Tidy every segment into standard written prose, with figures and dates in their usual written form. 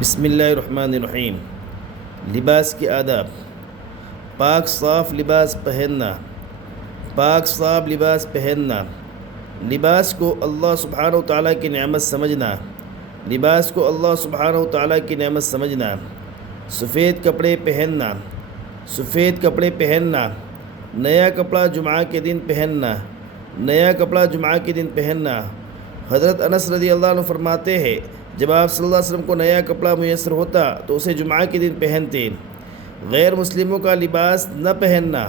بسم اللہ الرحمن الرحیم۔ لباس کے آداب: پاک صاف لباس پہننا، پاک صاف لباس پہننا، لباس کو اللہ سبحانہ و تعالیٰ کی نعمت سمجھنا، لباس کو اللہ سبحانہ و تعالیٰ کی نعمت سمجھنا، سفید کپڑے پہننا، سفید کپڑے پہننا، نیا کپڑا جمعہ کے دن پہننا، نیا کپڑا جمعہ کے دن پہننا۔ حضرت انس رضی اللہ عنہ فرماتے ہیں، جب آپ صلی اللہ علیہ وسلم کو نیا کپڑا میسر ہوتا تو اسے جمعہ کے دن پہنتے۔ غیر مسلموں کا لباس نہ پہننا،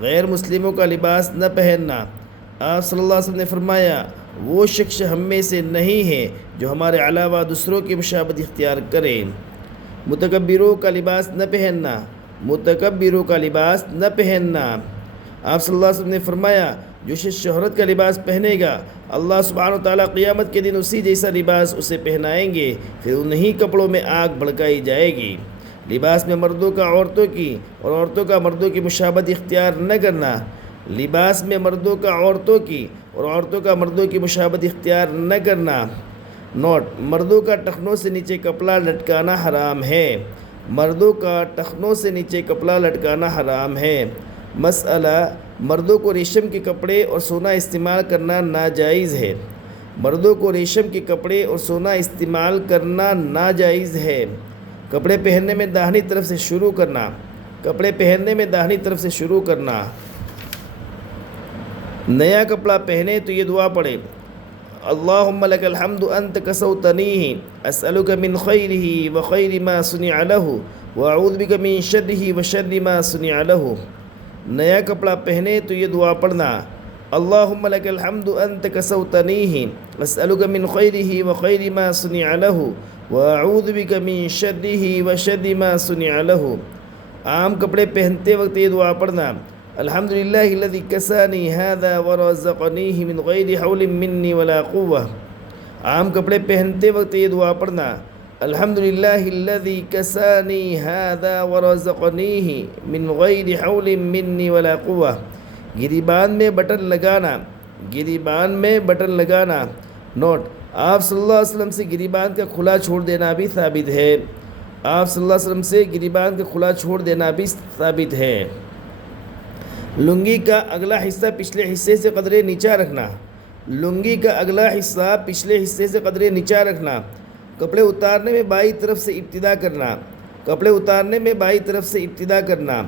غیر مسلموں کا لباس نہ پہننا۔ آپ صلی اللہ علیہ وسلم نے فرمایا، وہ شخص ہم میں سے نہیں ہے جو ہمارے علاوہ دوسروں کی مشابہت اختیار کرے۔ متکبروں کا لباس نہ پہننا، متکبروں کا لباس نہ پہننا۔ آپ صلی اللہ علیہ وسلم نے فرمایا، جو شخص شہرت کا لباس پہنے گا، اللہ سبحانہ و تعالیٰ قیامت کے دن اسی جیسا لباس اسے پہنائیں گے، پھر انہی کپڑوں میں آگ بھڑکائی جائے گی۔ لباس میں مردوں کا عورتوں کی اور عورتوں کا مردوں کی مشابہت اختیار نہ کرنا، لباس میں مردوں کا عورتوں کی اور عورتوں کا مردوں کی مشابہت اختیار نہ کرنا۔ نوٹ: مردوں کا ٹخنوں سے نیچے کپڑا لٹکانا حرام ہے، مردوں کا ٹخنوں سے نیچے کپڑا لٹکانا حرام ہے۔ مسئلہ: مردوں کو ریشم کے کپڑے اور سونا استعمال کرنا ناجائز ہے، مردوں کو ریشم کے کپڑے اور سونا استعمال کرنا ناجائز ہے۔ کپڑے پہننے میں داہنی طرف سے شروع کرنا، کپڑے پہننے میں داہنی طرف سے شروع کرنا۔ نیا کپڑا پہنے تو یہ دعا پڑھے: اللہم لک الحمد انت کسوتنیہ اسألک من خیرہ وخیر ما صنع لہ واعوذ بک من شرہ وشر ما صنع لہ۔ نیا کپڑا پہنے تو یہ دعا پڑھنا: اللہم لک الحمد انت کسوتنیہ اسألک من خیرہ وخیر ما صنع لہ واعوذ بک من شرہ وشر ما صنع لہ۔ عام کپڑے پہنتے وقت یہ دعا پڑھنا: الحمدللہ الذی کسانی ھذا ورزقنیہ من غیر حول منی ولا قوہ۔ عام کپڑے پہنتے وقت یہ دعا پڑھنا: الحمدللہ الذی کسانی ھذا ورزقنیہ من غیر حول منی ولا قوہ۔ گریبان میں بٹن لگانا، گریبان میں بٹن لگانا۔ نوٹ: آپ صلی اللہ علیہ وسلم سے گریبان کا کھلا چھوڑ دینا بھی ثابت ہے، آپ صلی اللہ علیہ وسلم سے گریبان کا کھلا چھوڑ دینا بھی ثابت ہے۔ لنگی کا اگلا حصہ پچھلے حصے سے قدرے نیچا رکھنا، لنگی کا اگلا حصہ پچھلے حصے سے قدرے نیچا رکھنا۔ کپڑے اتارنے میں بائیں طرف سے ابتدا کرنا، کپڑے اتارنے میں بائیں طرف سے ابتدا کرنا۔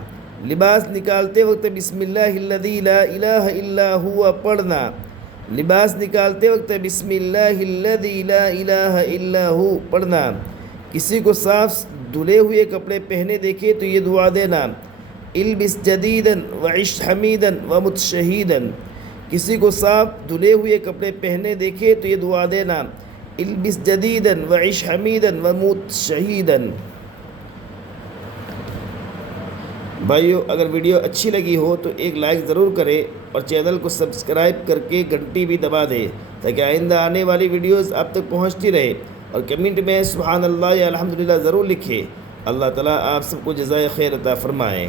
لباس نکالتے وقت بسم اللہ الذی لا الہ الا ہوا پڑھنا، لباس نکالتے وقت بسم اللہ الذی لا الہ الا ہوا پڑھنا۔ کسی کو صاف دھلے ہوئے کپڑے پہنے دیکھے تو یہ دعا دینا: البس جدیدا وعش حمیدا ومت شہیدا۔ کسی کو صاف دھلے ہوئے کپڑے پہنے دیکھے تو یہ دعا دینا: البس جدیدا وعش حمیدا ومت شہیدا۔ بھائیو، اگر ویڈیو اچھی لگی ہو تو ایک لائک ضرور کریں اور چینل کو سبسکرائب کر کے گھنٹی بھی دبا دیں تاکہ آئندہ آنے والی ویڈیوز آپ تک پہنچتی رہے، اور کمنٹ میں سبحان اللہ یا الحمدللہ ضرور لکھیں۔ اللہ تعالیٰ آپ سب کو جزائے خیر عطا فرمائے۔